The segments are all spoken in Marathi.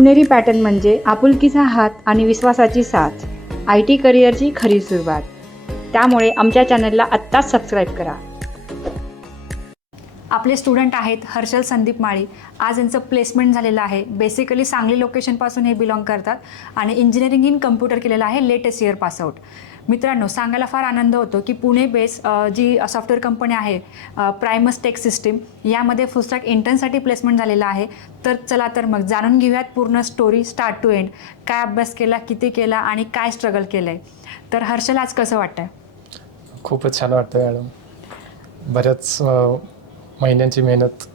पुणेरी पॅटर्न म्हणजे आपुलकीचा हात आणि विश्वासाची साथ, IT करिअरची खरी सुरुवात. त्यामुळे आमच्या चॅनलला आत्ताच सबस्क्राईब करा. आपले स्टुडंट आहेत हर्षल संदीप माळी. आज यांचं प्लेसमेंट झालेलं आहे. बेसिकली सांगली लोकेशनपासून हे बिलॉंग करतात आणि इंजिनिअरिंग इन कम्प्युटर केलेलं आहे, लेटेस्ट इयर पासआउट. मित्रांनो, सांगायला फार आनंद होतो की पुणे बेस जी सॉफ्टवेअर कंपनी आहे प्रायमस टेक सिस्टीम, यामध्ये फुलस्टॅक इंटर्नसाठी प्लेसमेंट झालेलं आहे. तर चला तर मग जाणून घेऊयात पूर्ण स्टोरी स्टार्ट टू एंड. काय अभ्यास केला, किती केला आणि काय स्ट्रगल केलं आहे. तर हर्षल, आज कसं वाटतंय? खूपच छान वाटतं मॅडम. बऱ्याच महिन्यांची मेहनत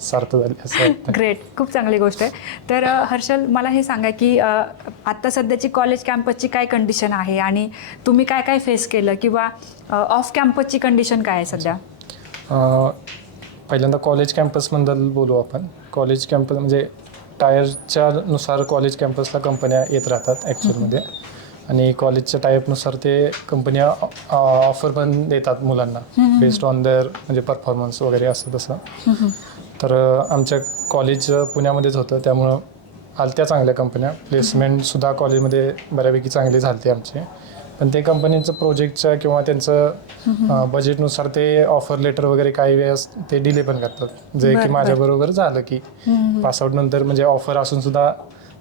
सार्थ झाली असं वाटतं. ग्रेट, खूप चांगली गोष्ट आहे. तर हर्षल, मला हे सांगा की आत्ता सध्याची कॉलेज कॅम्पसची काय कंडिशन आहे आणि तुम्ही काय काय फेस केलं, किंवा ऑफ कॅम्पसची कंडिशन काय आहे सध्या? पहिल्यांदा कॉलेज कॅम्पसबद्दल बोलू आपण. कॉलेज कॅम्पस म्हणजे टायरच्या नुसार कॉलेज कॅम्पसला कंपन्या येत राहतात ॲक्च्युअलमध्ये, आणि कॉलेजच्या टाईपनुसार ते कंपन्या ऑफर पण देतात मुलांना बेस्ड ऑन देअर म्हणजे परफॉर्मन्स वगैरे असं तसं. तर आमच्या कॉलेज पुण्यामध्येच होतं, त्यामुळं आलत्या चांगल्या कंपन्या. प्लेसमेंटसुद्धा कॉलेजमध्ये बऱ्यापैकी चांगले झाले आमचे. पण ते कंपनीचं प्रोजेक्टच्या किंवा त्यांचं बजेटनुसार ते ऑफर लेटर वगैरे काही वेळेस ते डिले पण करतात, जे की माझ्याबरोबर झालं की पासआउट नंतर म्हणजे ऑफर असून सुद्धा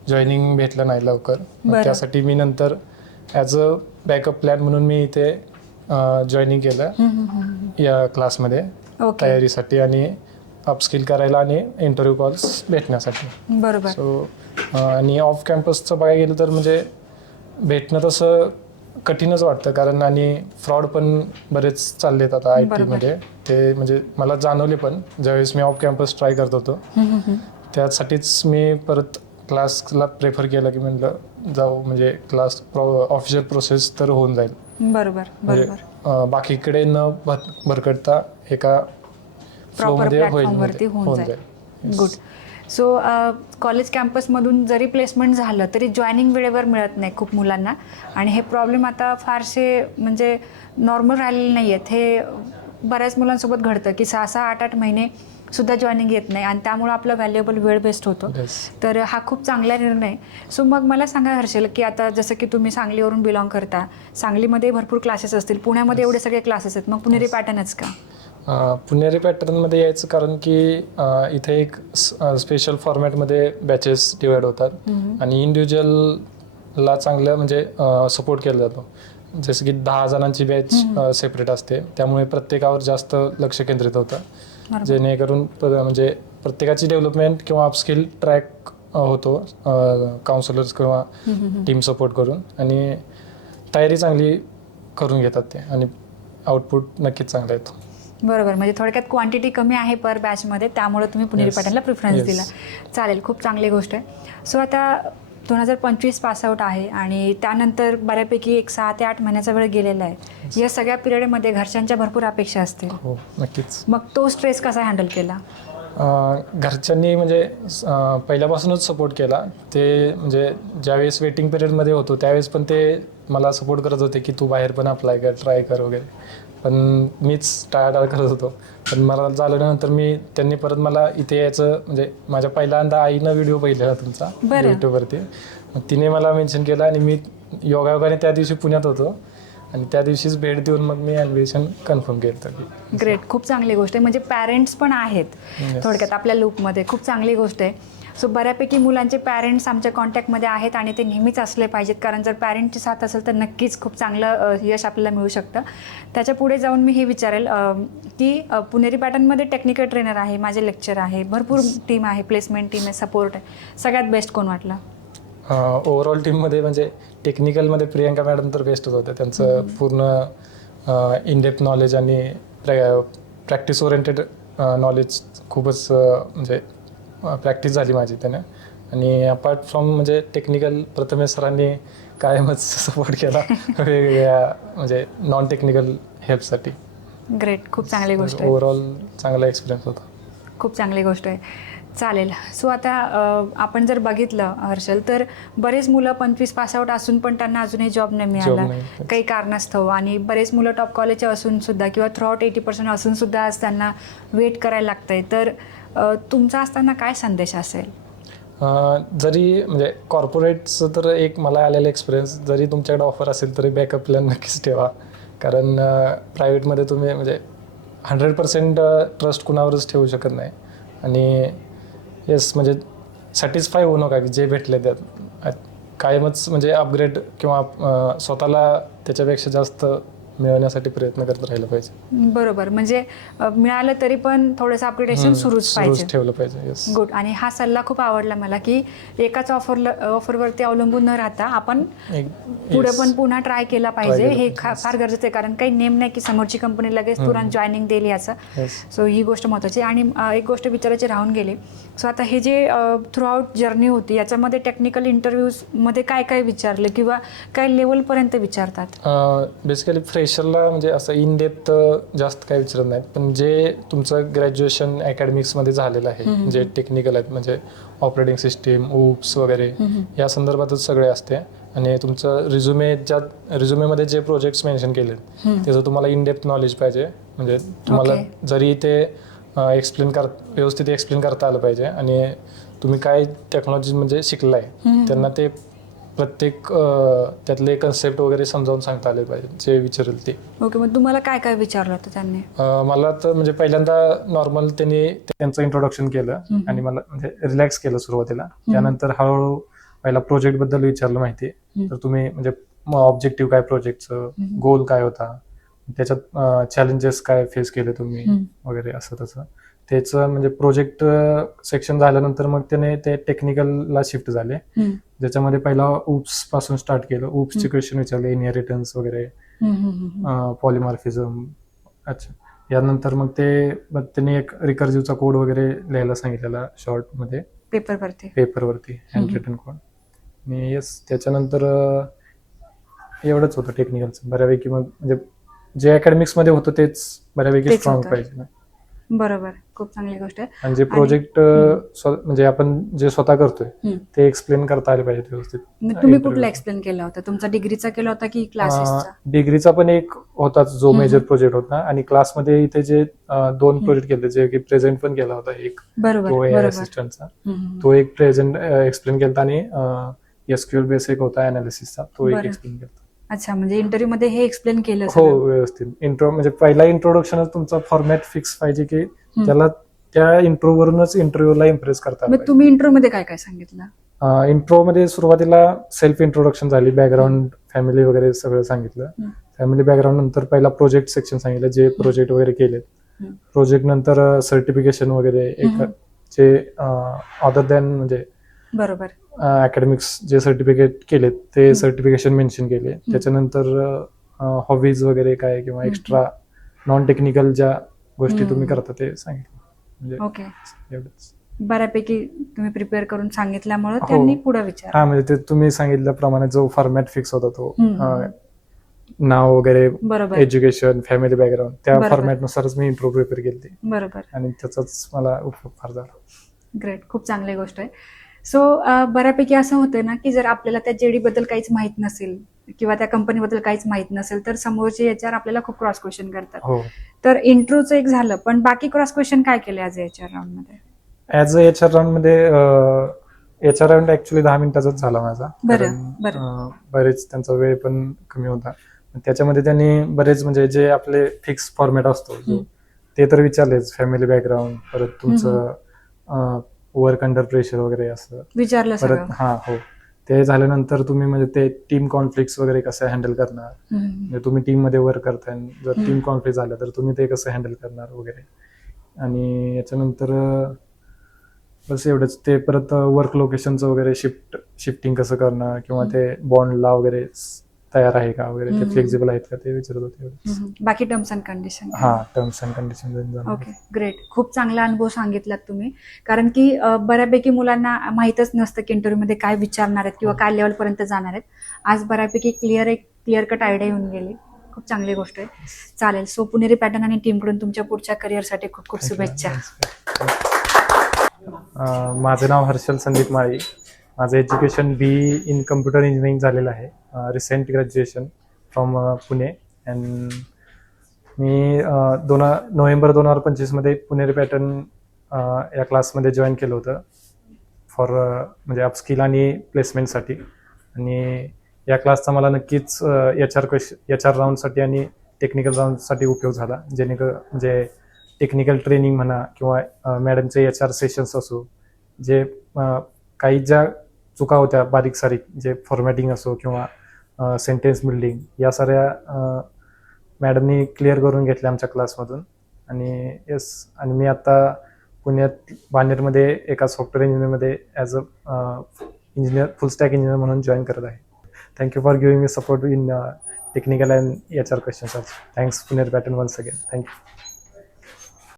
जॉईनिंग भेटलं नाही लवकर. त्यासाठी मी नंतर ॲज अ बॅकअप प्लॅन म्हणून मी इथे जॉईनिंग केलं या क्लासमध्ये तयारीसाठी आणि अपस्किल करायला आणि इंटरव्ह्यू कॉल्स भेटण्यासाठी. बरोबर. सो आणि ऑफ कॅम्पसचं बघायला गेलं तर म्हणजे भेटणं तसं कठीणच वाटतं, कारण आणि फ्रॉड पण बरेच चाललेत आता IT मध्ये. ते म्हणजे मला जाणवले पण ज्यावेळेस मी ऑफ कॅम्पस ट्राय करत होतो. त्यासाठीच मी परत क्लासला प्रेफर केलं की म्हटलं जाऊ, म्हणजे क्लास ऑफिशियल प्रोसेस तर होऊन जाईल. बरोबर म्हणजे बाकीकडे न भरकटता एका फ्लोमध्ये होऊन जाईल. गुड. सो कॉलेज कॅम्पसमधून जरी प्लेसमेंट झालं तरी जॉईनिंग वेळेवर मिळत नाही खूप मुलांना, आणि हे प्रॉब्लेम आता फारसे म्हणजे नॉर्मल राहिलेले नाही आहेत. हे बऱ्याच मुलांसोबत घडतं की 6-6, 8-8 महिने सुद्धा जॉईनिंग येत नाही, आणि त्यामुळं आपलं व्हॅल्युएबल वेळ वेस्ट होतो. तर हा खूप चांगला निर्णय आहे. सो मग मला सांगा हर्षल, की आता जसं की तुम्ही सांगलीवरून बिलॉंग करता, सांगलीमध्ये भरपूर क्लासेस असतील, पुण्यामध्ये एवढे सगळे क्लासेस आहेत, मग पुणेरी पॅटर्नच का? पुणेरी पॅटर्नमध्ये यायचं कारण की इथे एक स्पेशल फॉर्मॅटमध्ये बॅचेस डिवाइड होतात आणि इंडिव्हिज्युअलला चांगलं म्हणजे सपोर्ट केला जातो. जसं की 10 जणांची बॅच सेपरेट असते, त्यामुळे प्रत्येकावर जास्त लक्ष केंद्रित होतं, जेणेकरून म्हणजे प्रत्येकाची डेव्हलपमेंट किंवा अपस्किल ट्रॅक होतो काउन्सिलर्स किंवा टीम सपोर्ट करून, आणि तयारी चांगली करून घेतात ते, आणि आउटपुट नक्कीच चांगला येतो. बरोबर. म्हणजे थोडक्यात क्वांटिटी कमी आहे पर बॅचमध्ये, त्यामुळे तुम्ही पुणेरी पॅटर्नला प्रिफरन्स दिला. चालेल, खूप चांगली गोष्ट आहे. सो आता 2025 पासआउट आहे आणि त्यानंतर बऱ्यापैकी एक 6 ते 8 महिन्याचा वेळ गेलेला आहे. या सगळ्या पिरियडमध्ये घरच्यांच्या भरपूर अपेक्षा असतील. हो, नक्कीच. मग तो स्ट्रेस कसा हँडल केला? घरच्यांनी म्हणजे पहिल्यापासूनच सपोर्ट केला. ते म्हणजे ज्यावेळेस वेटिंग पिरियडमध्ये होतो त्यावेळेस पण ते मला सपोर्ट करत होते की तू बाहेर पण अप्लाय कर, ट्राय कर वगैरे. पण मीच टाळाटाळ करत होतो. पण मला झाल्यानंतर त्यांनी परत मला इथे यायचं, म्हणजे माझ्या पहिल्यांदा आईनं व्हिडिओ पाहिलेला तुमचा यूट्यूबवरती. मग तिने मला मेन्शन केलं आणि मी योगायोगाने त्या दिवशी पुण्यात होतो आणि त्या दिवशीच भेट देऊन मग मी ॲडमिशन कन्फर्म केलं. ग्रेट, खूप चांगली गोष्ट आहे. म्हणजे पॅरेंट्स पण आहेत थोडक्यात आपल्या लूपमध्ये, खूप चांगली गोष्ट आहे. सो बऱ्यापैकी मुलांचे पॅरेंट्स आमच्या कॉन्टॅक्टमध्ये आहेत आणि ते नेहमीच असले पाहिजेत, कारण जर पॅरेंटची साथ असेल तर नक्कीच खूप चांगलं यश आपल्याला मिळू शकतं. त्याच्या पुढे जाऊन मी हे विचारेल की पुणेरी पॅटर्नमध्ये टेक्निकल ट्रेनर आहे, माझे लेक्चर आहे, भरपूर टीम आहे, प्लेसमेंट टीम आहे, सपोर्ट आहे. सगळ्यात बेस्ट कोण वाटलं? ओव्हरऑल टीममध्ये म्हणजे टेक्निकलमध्ये प्रियंका मॅडम तर बेस्टच होत्या. त्यांचं पूर्ण इनडेप्थ नॉलेज आणि प्रॅक्टिस ओरिएंटेड नॉलेज खूपच म्हणजे प्रॅक्टिस झाली माझी त्याने. आणि अपार्ट फ्रॉम म्हणजे टेक्निकल, प्रथमेश सरांनी कायमच सपोर्ट केला वेगवेगळ्या म्हणजे नॉन टेक्निकल हेल्पसाठी. ग्रेट, खूप चांगली गोष्ट आहे. ओव्हरऑल चांगला एक्सपिरियन्स होता. खूप चांगली गोष्ट आहे. चालेल. सो आता आपण जर बघितलं हर्षल, तर बरेच मुलं 25 पासआउट असून पण त्यांना अजूनही जॉब नाही मिळाला काही कारणास्तव, आणि बरेच मुलं टॉप कॉलेजचे असून सुद्धा किंवा थ्रूआउट 80% असून सुद्धा आज त्यांना वेट करायला लागतंय. तर तुमचा असताना काय संदेश असेल? जरी म्हणजे कॉर्पोरेटचं तर एक मला आलेला एक्सपिरियन्स, जरी तुमच्याकडे ऑफर असेल तरी बॅकअप प्लॅन नक्कीच ठेवा. कारण प्रायव्हेटमध्ये तुम्ही म्हणजे 100% ट्रस्ट कुणावरच ठेवू शकत नाही. आणि येस म्हणजे सॅटिस्फाय होऊ नका की जे भेटले त्यात. कायमच म्हणजे अपग्रेड किंवा स्वतःला त्याच्यापेक्षा जास्त मिळवण्यासाठी प्रयत्न करत राहिलं पाहिजे. बरोबर, म्हणजे मिळालं तरी पण थोडंसं अपग्रेडेशन सुरूच पाहिजे. ठेवलं पाहिजे. येस. गुड. आणि हा सल्ला खूप आवडला मला, की एकाच ऑफरवरती अवलंबून न राहता आपण पुढे पण पुन्हा ट्राय केला पाहिजे. हे फार गरजेचं आहे, कारण काही नेम नाही की समोरची कंपनी लगेच तुरंत जॉईनिंग देईल याचं. सो ही गोष्ट महत्त्वाची. आणि एक गोष्ट विचारायची राहून गेली. सो आता हे जे थ्रू आउट जर्नी होती याच्यामध्ये टेक्निकल इंटरव्ह्यूजमध्ये काय काय विचारलं किंवा काय लेवलपर्यंत विचारतात? बेसिकली फ्रेशरला म्हणजे असं इन डेप्थ जास्त काय विचारत नाहीत, पण जे तुमचं ग्रॅज्युएशन अकॅडमिक्समध्ये झालेलं आहे, जे टेक्निकल आहेत म्हणजे ऑपरेटिंग सिस्टीम, UPS वगैरे या संदर्भातच सगळे असते. आणि तुमचं रिझ्युमेमध्ये जे प्रोजेक्ट्स मेन्शन केलेत त्याचं तुम्हाला इन डेप्थ नॉलेज पाहिजे. म्हणजे तुम्हाला जरी ते व्यवस्थित एक्सप्लेन करता आलं पाहिजे. आणि तुम्ही काय टेक्नॉलॉजी म्हणजे शिकलाय त्यांना ते प्रत्येक त्यातले कन्सेप्ट वगैरे समजावून सांगता आले पाहिजे जे विचारेल ते. ओके, मग तुम्हाला काय काय विचारलं होतं त्यांनी? मला तर म्हणजे पहिल्यांदा नॉर्मल त्यांनी त्यांचं इंट्रोडक्शन केलं आणि मला म्हणजे रिलॅक्स केलं सुरुवातीला. त्यानंतर हळूहळू पहिला प्रोजेक्ट बद्दल विचारलं माहिती. तर तुम्ही म्हणजे ऑब्जेक्टिव्ह काय प्रोजेक्टचं, गोल काय होता, त्याच्यात चॅलेंजेस काय फेस केले तुम्ही वगैरे असं तसं. त्याचं म्हणजे प्रोजेक्ट सेक्शन झाल्यानंतर मग त्याने ते टेक्निकलला शिफ्ट झाले, ज्याच्यामध्ये पहिला UPS पासून स्टार्ट केलं. UPSचे क्वेश्चन विचारले, इनहेरिटन्स वगैरे, पॉलिमॉर्फिझम. अच्छा. यानंतर मग त्यांनी एक रिकर्सिव्हचा कोड वगैरे लिहायला सांगितलेला शॉर्टमध्ये पेपरवरती हँड रिटन कोड. आणि येस त्याच्यानंतर एवढंच होतं टेक्निकलचं बऱ्यापैकी. मग म्हणजे जे अकॅडमिक्समध्ये होतं तेच बऱ्यापैकी स्ट्रॉंग पाहिजे. बरोबर, खूप चांगली गोष्ट आहे. आणि जे प्रोजेक्ट म्हणजे आपण जे स्वतः करतोय ते एक्सप्लेन करता आले पाहिजे व्यवस्थित. तुम्ही कुठला एक्सप्लेन केला होता? तुमचा डिग्रीचा केला होता की क्लासेसचा? डिग्रीचा पण एक होता जो मेजर प्रोजेक्ट होता. आणि क्लासमध्ये इथे जे 2 प्रोजेक्ट केले, जे की प्रेझेंट पण केला होता एक, तो AI असिस्टंटचा, तो एक प्रेझेंट एक्सप्लेन केला. आणि SQL बेस एक होता अनालिसिसचा, तो एक एक्सप्लेन केला. अच्छा, म्हणजे इंटरव्ह्यू मध्ये हे एक्सप्लेन केलं? हो, व्यवस्थित. म्हणजे पहिला इंट्रोडक्शनच तुमचा फॉर्मॅट फिक्स पाहिजे की त्याला त्या इंट्रोवरूनच इंटरव्ह्यूला इम्प्रेस करता. मग तुम्ही इंटरव्ह्यू मध्ये काय काय सांगितलं? इंट्रो मध्ये सुरुवातीला सेल्फ इंट्रोडक्शन झाली, बॅकग्राऊंड, फॅमिली वगैरे सगळं सांगितलं. फॅमिली बॅकग्राऊंड नंतर पहिला प्रोजेक्ट सेक्शन सांगितलं, जे प्रोजेक्ट वगैरे केलेत. प्रोजेक्ट नंतर सर्टिफिकेशन वगैरे जे अदर दॅन म्हणजे बरोबर अकॅडमिक्स जे सर्टिफिकेट केलेत ते सर्टिफिकेशन मेन्शन केले. त्याच्यानंतर हॉबीज वगैरे काय किंवा एक्स्ट्रा नॉन टेक्निकल ज्या गोष्टी तुम्ही करता ते सांगितलं. ओके, एवढंच. बऱ्यापैकी तुम्ही प्रिपेअर करून सांगितल्यामुळे त्यांनी पुढे विचार. हा, म्हणजे ते तुम्ही सांगितल्याप्रमाणे जो फॉर्मॅट फिक्स होता तो नाव वगैरे, एज्युकेशन, फॅमिली बॅकग्राऊंड, त्या फॉर्मॅटनुसारच मी इंटरव्ह्यू प्रिपेअर केली. बरोबर. आणि त्याचाच मला उपयोग फार झाला. ग्रेट, खूप चांगली गोष्ट आहे. सो बऱ्यापैकी असं होतं ना की जर आपल्याला त्या JD बद्दल काहीच माहित नसेल किंवा त्या कंपनीबद्दल काहीच माहित नसेल तर समोरचे HR आपल्याला खूप क्रॉस क्वेश्चन करतात. तर इंट्रोचं एक झालं, पण बाकी क्रॉस क्वेश्चन काय केले ॲज अ HR राऊंड मध्ये? ॲज अ HR राऊंड मध्ये HR राऊंड ऍक्च्युली 10 मिनिटाचाच झाला माझा. बरेच त्यांचा वेळ पण कमी होता. त्याच्यामध्ये त्यांनी बरेच म्हणजे जे आपले फिक्स फॉर्मॅट असतो ते तर विचारलेच. फॅमिली बॅकग्राऊंड, परत तुमचं वर्क अंडर प्रेशर वगैरे असं विचारलं परत. हो, ते झाल्यानंतर तुम्ही म्हणजे ते टीम कॉन्फ्लिक्ट वगैरे कसं हँडल करणार, म्हणजे तुम्ही टीम मध्ये वर्क करताय, जर टीम कॉन्फ्लिक्ट झालं तर तुम्ही ते कसं हँडल करणार वगैरे. आणि याच्यानंतर बस एवढंच. ते परत वर्क लोकेशनचं वगैरे शिफ्टिंग कसं करणार किंवा ते बॉन्डला वगैरे तयार आहे का वगैरे, ते फ्लेक्झिबल आहेत का ते विचारत होते. बाकी terms and condition? Terms and condition. Okay, great. खूप चांगला अनुभव सांगितलात तुम्ही, कारण की बऱ्यापैकी मुलांना माहीतच नसतं की इंटरव्ह्यूमध्ये काय विचारणार आहेत किंवा काय लेवलपर्यंत जाणार आहेत. आज बऱ्यापैकी क्लिअर कट आयडिया येऊन गेली. खूप चांगली गोष्ट आहे. चालेल. सो पुणेरी पॅटर्न आणि टीमकडून तुमच्या पुढच्या करिअरसाठी खूप खूप शुभेच्छा. माझं नाव हर्षल संदीप माळी. माझं education BE in computer engineering झालेलं आहे. Recent graduation from Pune. And me November 2025 मध्ये पुणेरी पॅटर्न या क्लासमध्ये जॉईन केलं होतं फॉर म्हणजे अपस्किल आणि प्लेसमेंटसाठी. आणि या क्लासचा मला नक्कीच एच आर राऊंडसाठी आणि टेक्निकल राऊंडसाठी उपयोग झाला. म्हणजे टेक्निकल ट्रेनिंग म्हणा किंवा मॅडमचे एच आर सेशन्स असो, जे काही ज्या चुका होत्या बारीक सारीक, जे फॉर्मॅटिंग असो किंवा सेंटेन्स बिल्डिंग, या साऱ्या मॅडमनी क्लिअर करून घेतल्या आमच्या क्लासमधून. आणि मी आता पुण्यात बाणेरमध्ये एका सॉफ्टवेअर इंजिनिअरमध्ये as a engineer, full stack engineer म्हणून जॉईन करत आहे. Thank you for giving me support in technical and H R questions also. Thanks पुणेर पॅटर्न वन्स अगेन. थँक्यू.